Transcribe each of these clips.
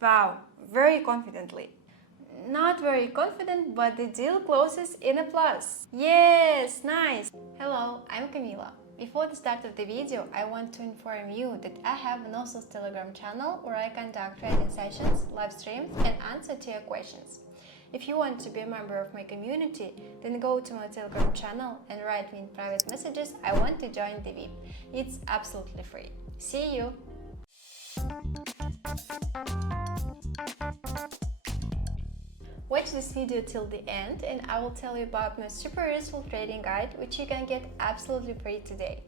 Wow, very confidently. Not very confident, but the deal closes in a plus. Yes, nice! Hello, I'm Camila. Before the start of the video, I want to inform you that I have an awesome Telegram channel where I conduct trading sessions, live streams and answer to your questions. If you want to be a member of my community, then go to my Telegram channel and write me in private messages I want to join the VIP. It's absolutely free. See you! Watch this video till the end and I will tell you about my super useful trading guide which you can get absolutely free today.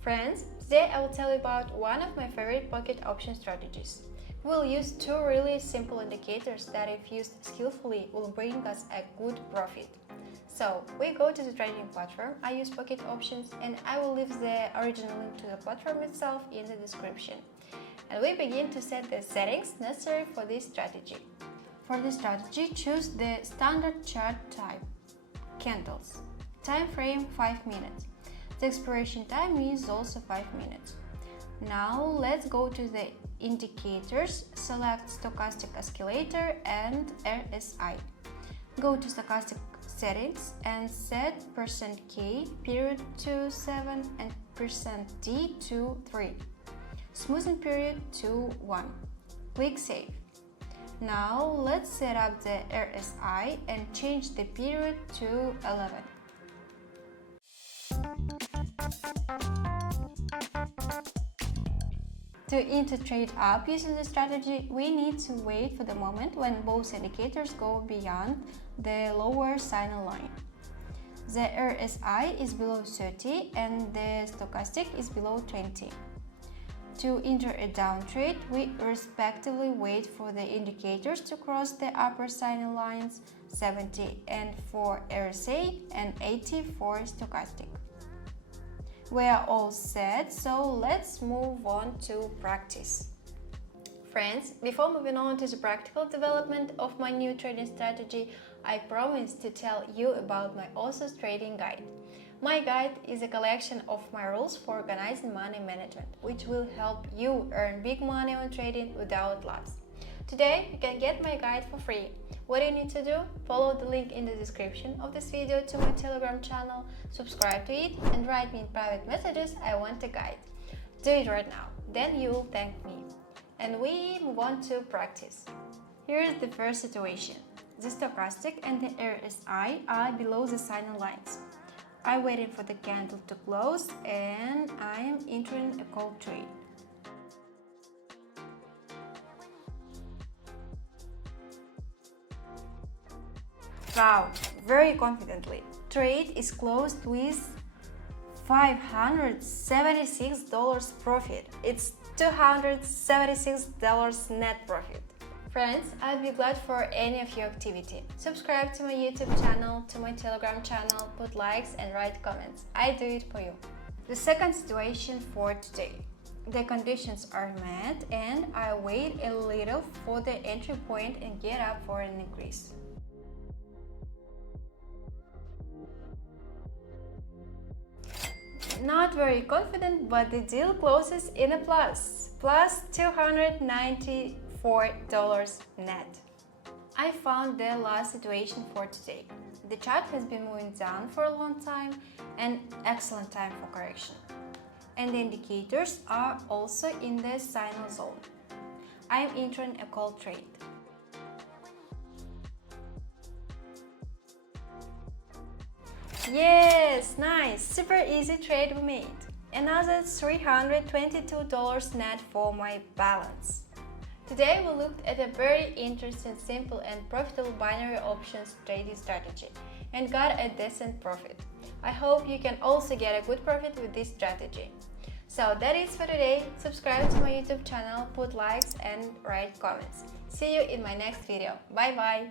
Friends, today I will tell you about one of my favorite pocket option strategies. We'll use two really simple indicators that if used skillfully will bring us a good profit. So, we go to the trading platform, I use pocket options and I will leave the original link to the platform itself in the description. And we begin to set the settings necessary for this strategy. For this strategy, choose the standard chart type, candles. Time frame 5 minutes. The expiration time is also 5 minutes. Now let's go to the indicators, select Stochastic Oscillator and RSI. Go to Stochastic settings and set %K period to 7 and %D to 3. Smoothing period to 1. Click Save. Now let's set up the RSI and change the period to 11. To enter trade up using the strategy, we need to wait for the moment when both indicators go beyond the lower signal line. The RSI is below 30 and the stochastic is below 20. To enter a down trade, we respectively wait for the indicators to cross the upper signal lines 70 and for RSI and 80 for stochastic. We are all set, so let's move on to practice. Friends, before moving on to the practical development of my new trading strategy, I promised to tell you about my awesome trading guide. My guide is a collection of my rules for organizing money management, which will help you earn big money on trading without loss. Today, you can get my guide for free. What you need to do? Follow the link in the description of this video to my Telegram channel, subscribe to it and write me in private messages I want a guide. Do it right now, then you will thank me. And we move on to practice. Here is the first situation. The stochastic and the RSI are below the signal lines. I'm waiting for the candle to close and I am entering a call trade. Wow, very confidently. Trade is closed with $576 profit. It's $276 net profit. Friends, I'd be glad for any of your activity. Subscribe to my YouTube channel, to my Telegram channel, put likes and write comments. I do it for you. The second situation for today. The conditions are met and I wait a little for the entry point and get up for an increase. Not very confident, but the deal closes in a plus $294 net. I found the last situation for today. The chart has been moving down for a long time and excellent time for correction. And the indicators are also in the signal zone. I am entering a call trade. Yes, nice, super easy trade we made. Another $322 net for my balance. Today we looked at a very interesting, simple and profitable binary options trading strategy and got a decent profit. I hope you can also get a good profit with this strategy. So that is for today. Subscribe to my YouTube channel, put likes and write comments. See you in my next video. Bye bye!